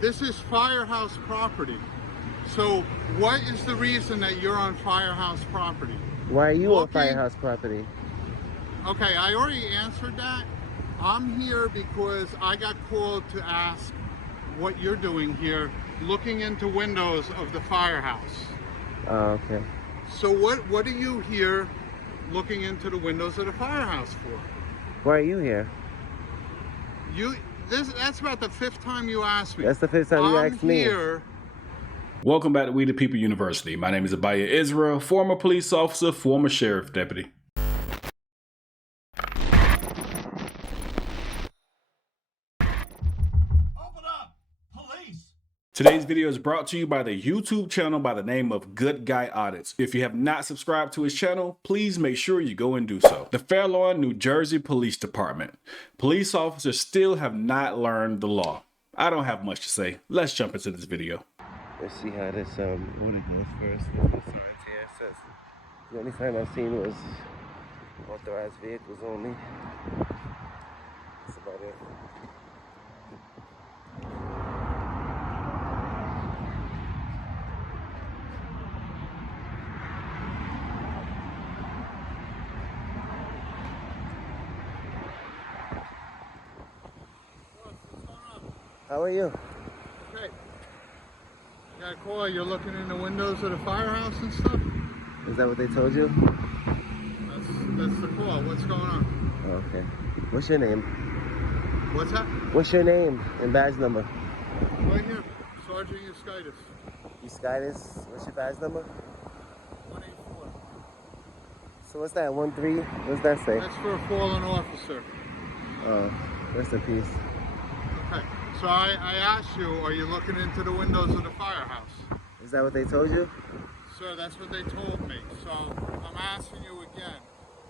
This is firehouse property. So what is the reason that you're on firehouse property? Why are you on firehouse property? Okay, I already answered that. I'm here because I got called to ask what you're doing here, looking into windows of the firehouse. Oh, okay. So what are you here looking into the windows of the firehouse for? Why are you here? That's about the 5th time you asked me. That's the 5th time you asked me. Here. Welcome back to We the People University. My name is Abiyah Israel, former police officer, former sheriff deputy. Open up! Police! Today's video is brought to you by the YouTube channel by the name of Good Guy Audits. If you have not subscribed to his channel, please make sure you go and do so. The Fair Lawn, New Jersey Police Department. Police officers still have not learned the law. I don't have much to say. Let's jump into this video. Let's see how this order goes first. There's no signs here. It says the only sign I've seen was authorized vehicles only. That's about it. How are you? Okay. Got a call. You're looking in the windows of the firehouse and stuff? Is that what they told you? That's the call. What's going on? Oh, okay. What's your name? What's that? What's your name and badge number? Right here. Sergeant Euskaitis. Euskaitis. What's your badge number? 184. So what's that? 13? What's that say? That's for a fallen officer. Oh, rest in peace. Okay. So I asked you, are you looking into the windows of the firehouse? Is that what they told you? Sir, that's what they told me. So I'm asking you again,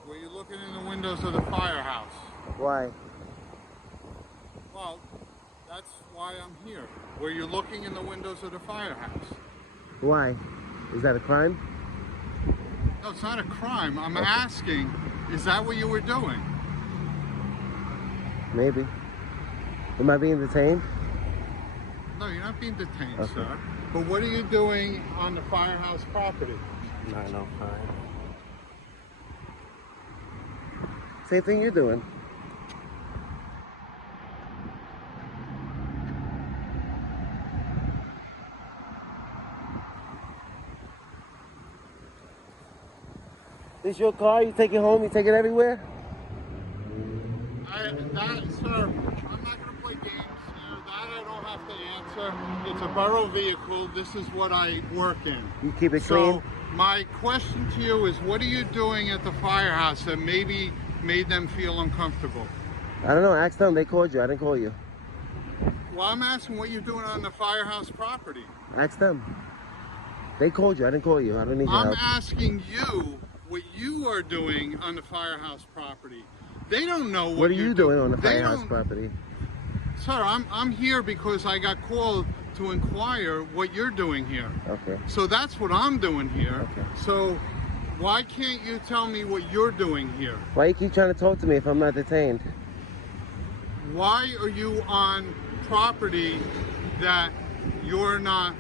were you looking in the windows of the firehouse? Why? Well, that's why I'm here. Were you looking in the windows of the firehouse? Why? Is that a crime? No, it's not a crime. I'm asking, is that what you were doing? Maybe. Am I being detained? No, you're not being detained, Okay. sir. But what are you doing on the firehouse property? No, fine. Same thing you're doing. This your car? You take it home? You take it everywhere? Sir, I'm not going to play games here. That I don't have to answer. It's a borough vehicle. This is what I work in. You keep it So clean? my question to you is, what are you doing at the firehouse that maybe made them feel uncomfortable? I don't know. Ask them. They called you. I didn't call you. Well, I'm asking what you're doing on the firehouse property. Ask them. They called you. I didn't call you. I don't need your I'm help. asking you what you are doing on the firehouse property. They don't know What are you doing on the They firehouse don't- property? Sir, I'm here because I got called to inquire what you're doing here. Okay. So that's what I'm doing here. Okay. So why can't you tell me what you're doing here? Why you keep trying to talk to me if I'm not detained? Why are you on property that you're not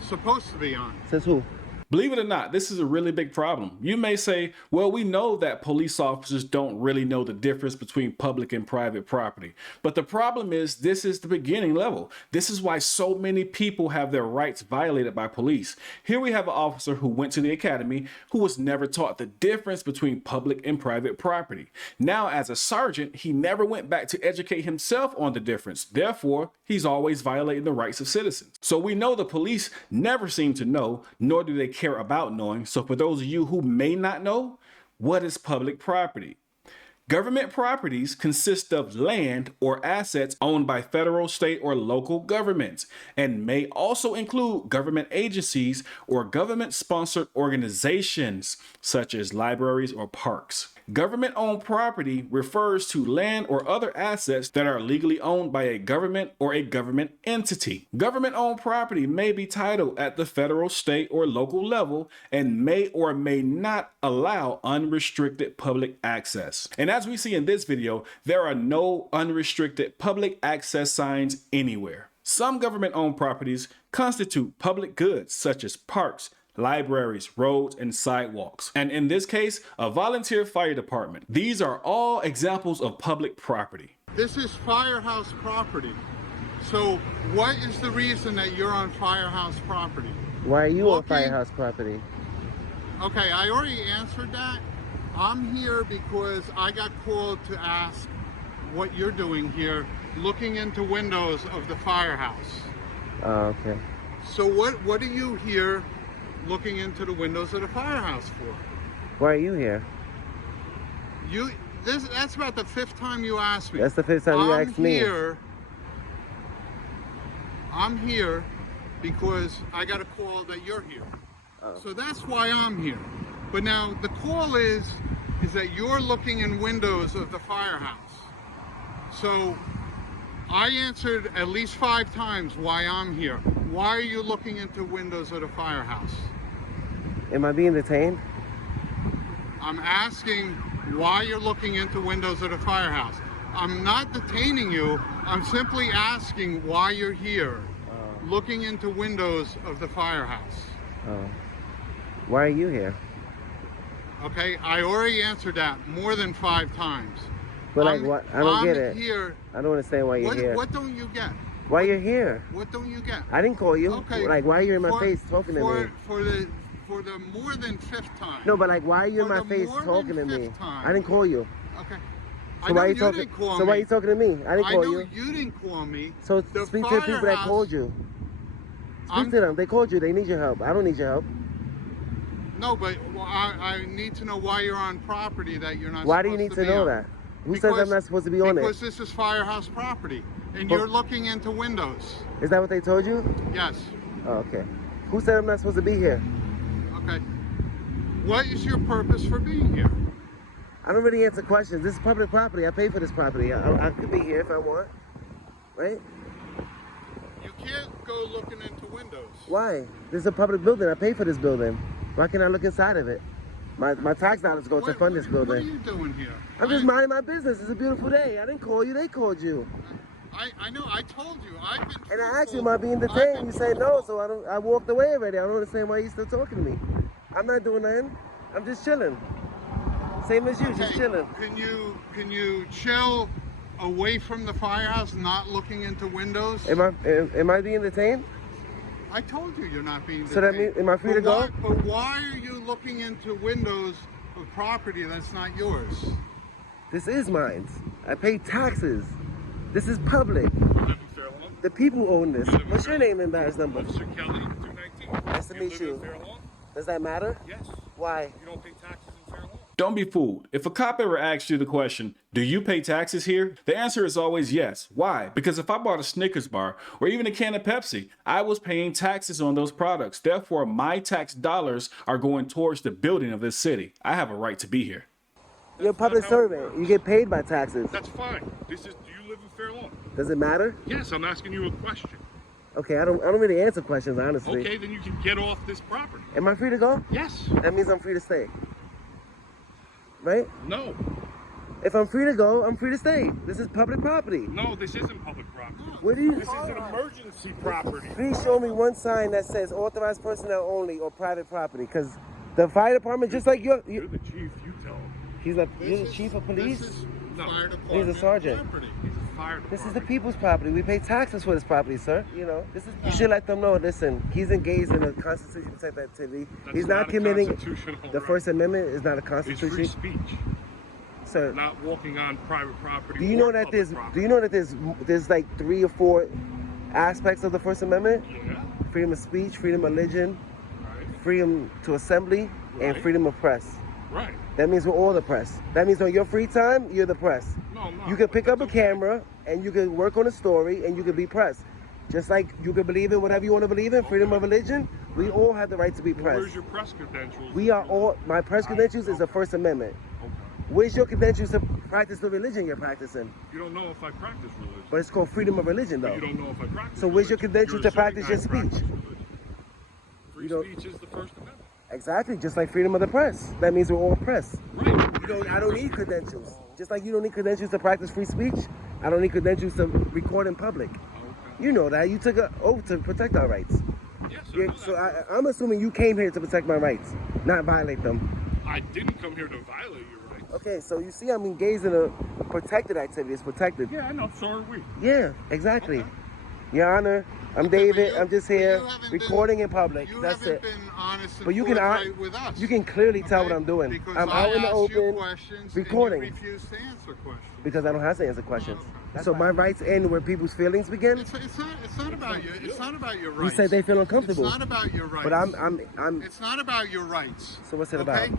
supposed to be on? Says who? Believe it or not, this is a really big problem. You may say, well, we know that police officers don't really know the difference between public and private property. But the problem is, this is the beginning level. This is why so many people have their rights violated by police. Here we have an officer who went to the academy who was never taught the difference between public and private property. Now, as a sergeant, he never went back to educate himself on the difference. Therefore, he's always violating the rights of citizens. So we know the police never seem to know, nor do they care about knowing. So for those of you who may not know, what is public property? Government properties consist of land or assets owned by federal, state, or local governments, and may also include government agencies or government-sponsored organizations such as libraries or parks. Government-owned property refers to land or other assets that are legally owned by a government or a government entity. Government-owned property may be titled at the federal, state, or local level and may or may not allow unrestricted public access. And as we see in this video, there are no unrestricted public access signs anywhere. Some government-owned properties constitute public goods such as parks, libraries, roads, and sidewalks. And in this case, a volunteer fire department. These are all examples of public property. This is firehouse property. So what is the reason that you're on firehouse property? Why are you on firehouse property? Okay, I already answered that. I'm here because I got called to ask what you're doing here, looking into windows of the firehouse. Oh, okay. So what are you here looking into the windows of the firehouse for? Why are you here? That's about the 5th time you asked me. That's the 5th time you asked me. I'm here because I got a call that you're here. Oh. So that's why I'm here. But now the call is that you're looking in windows of the firehouse. So I answered at least 5 times why I'm here. Why are you looking into windows of the firehouse? Am I being detained? I'm asking why you're looking into windows of the firehouse. I'm not detaining you. I'm simply asking why you're here, looking into windows of the firehouse. Why are you here? Okay, I already answered that more than 5 times. But like what? I don't get it. Here. I don't understand why you're here. What don't you get? Why you're here? What don't you get? I didn't call you. Okay. Like why are you in my face talking to me? For the more than 5th time. No, but like why are you in my face talking to me? I didn't call you. Okay. So why are you talking? So why are you talking to me? I didn't call you. You didn't call me. So speak to the people that called you. Speak to them. They called you. They need your help. I don't need your help. No, but I need to know why you're on property that you're not. Why do you need to know that? Who says I'm not supposed to be on it? Because this is firehouse property, and you're looking into windows. Is that what they told you? Yes. Oh, okay. Who said I'm not supposed to be here? Okay. What is your purpose for being here? I don't really answer questions. This is public property. I pay for this property. I could be here if I want, right? You can't go looking into windows. Why? This is a public building. I pay for this building. Why can't I look inside of it? My tax dollars go to fund this building. What are you doing here? I'm just minding my business. It's a beautiful day. I didn't call you. They called you. I know. I told you. I've been. And I asked you, am I being detained? You say no, so I walked away already. I don't understand why you still talking to me. I'm not doing nothing. I'm just chilling. Same as you, okay. Just chilling. Can you chill away from the firehouse, not looking into windows? Am I being detained? I told you you're not being detained. So that means, am I free to go? But why are you looking into windows of property that's not yours? This is mine. I pay taxes. This is public. You live in Fairlawn? The people own this. What's your name and badge number? Officer Kelly, 219. Nice to meet you. Live in Fairlawn? Does that matter? Yes. Why? You don't pay taxes in Fairlawn? Don't be fooled. If a cop ever asks you the question, do you pay taxes here? The answer is always yes. Why? Because if I bought a Snickers bar or even a can of Pepsi, I was paying taxes on those products. Therefore, my tax dollars are going towards the building of this city. I have a right to be here. You're a public servant. You get paid by taxes. That's fine. Do you live in Fairlawn? Does it matter? Yes, I'm asking you a question. Okay, I don't really answer questions, honestly. Okay, then you can get off this property. Am I free to go? Yes. That means I'm free to stay. Right? No. If I'm free to go, I'm free to stay. This is public property. No, this isn't public property. What do you? This is an emergency property. Please show me one sign that says authorized personnel only or private property, because the fire department, just like You're the chief, you tell him. he's like, you're the chief of police? This is No. fire department He's a sergeant. property. He's a fire department. This is the people's property. We pay taxes for this property, sir. You know, you should let them know, listen, he's engaged in a constitution type activity. That's He's not a committing, constitutional the right. First Amendment is not a It's free constitution. speech. Sir, Not walking on private property. do you know or that public property. do you know that there's like 3 or 4 aspects of the First Amendment? Yeah. Freedom of speech, freedom of religion, Right. freedom to assembly, and Right. freedom of press. Right. That means we're all the press. That means on your free time, you're the press. No, I'm not. You can but pick up a that's okay. camera and you can work on a story and you can be press. Just like you can believe in whatever you want to believe in, freedom of religion, we all have the right to be Well, press. where's your press credentials? We are all, my press credentials is the First Amendment. Okay. Where's your credentials to practice the religion you're practicing? You don't know if I practice religion. But it's called freedom of religion, But though. you don't know if I practice So where's your religion. credentials You're to practice your assuming I speech? practice religion. Free You don't- speech is the First Amendment. Exactly, just like freedom of the press. That means we're all press. Right. I don't need credentials. Just like you don't need credentials to practice free speech, I don't need credentials to record in public. Okay. You know that. You took an oath to protect our rights. Yes, So I'm assuming you came here to protect my rights, not violate them. I didn't come here to violate your rights. Okay, so you see I'm engaged in a protected activity. It's protected. Yeah, I know. So are we. Yeah, exactly. Okay. Your Honor, I'm Okay, but David. you- I'm just but you here haven't recording in public. You That's haven't it. been honest and But you can forthright with us. You can clearly tell okay? what I'm doing. Because I'm I out in the asked you open questions recording. and you refuse to answer questions. because I don't have to answer questions. Okay. So my rights end where people's feelings begin. It's not about you. It's not about your You rights. said they feel uncomfortable. It's not about your rights. But I'm It's not about your rights. So what's it okay? about?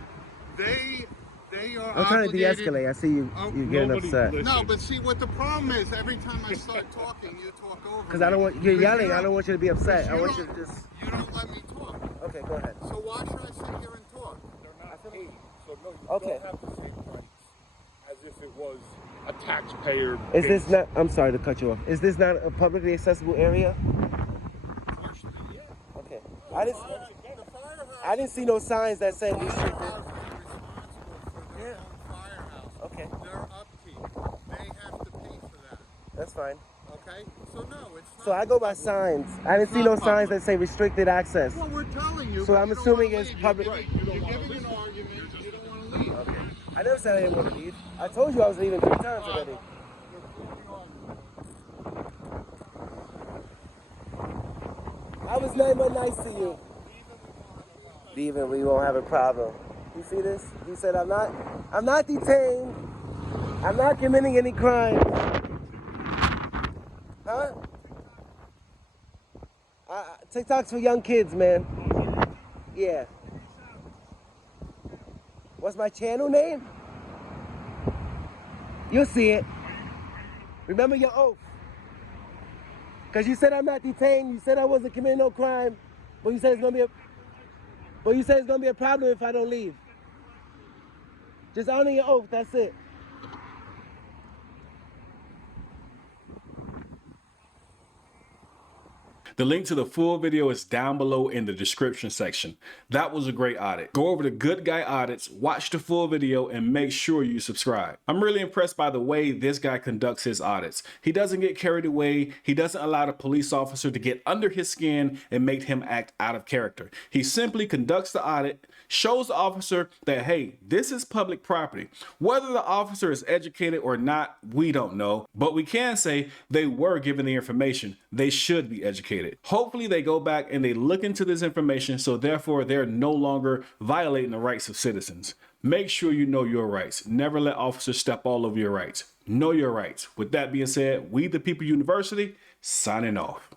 They are I'm trying to obligated- de-escalate. I see you you're getting Nobody upset. listens. No, but see what the problem is. Every time I start talking, you talk over. Because I don't want you're yelling. I don't want you to be upset. I want you to just You don't let me talk. okay. Go ahead. So why should I sit here and talk? They're not paid. So no, you Okay. don't have the same rights as if it was a taxpayer. Is this not? I'm sorry to cut you off. Is this not a publicly accessible area? Partially, yeah. Okay. I didn't see no signs that said restricted. Yeah. Okay. Their upkeep. They have to pay for that. That's fine. Okay? So no, it's not. So I go by signs. I didn't see no signs that say restricted access. Well, we're telling you. So but I'm you don't assuming wanna it's leave. public- You're giving an argument. You don't want to leave. Okay. I never said I didn't want to leave. I told you I was leaving 3 times already. I was never nice to you. Leaving, we won't have a problem. You see this? He said, I'm not detained. I'm not committing any crime. Huh? TikTok's for young kids, man. Yeah. What's my channel name? You'll see it. Remember your oath. Because you said I'm not detained. You said I wasn't committing no crime. But you said it's going to be a problem if I don't leave. Just honor your oath. That's it. The link to the full video is down below in the description section. That was a great audit. Go over to Good Guy Audits, watch the full video, and make sure you subscribe. I'm really impressed by the way this guy conducts his audits. He doesn't get carried away. He doesn't allow the police officer to get under his skin and make him act out of character. He simply conducts the audit, shows the officer that, hey, this is public property. Whether the officer is educated or not, we don't know, but we can say they were given the information. They should be educated. Hopefully they go back and they look into this information, so therefore they're no longer violating the rights of citizens. Make sure you know your rights. Never let officers step all over your rights. Know your rights. With that being said, We the People University, signing off.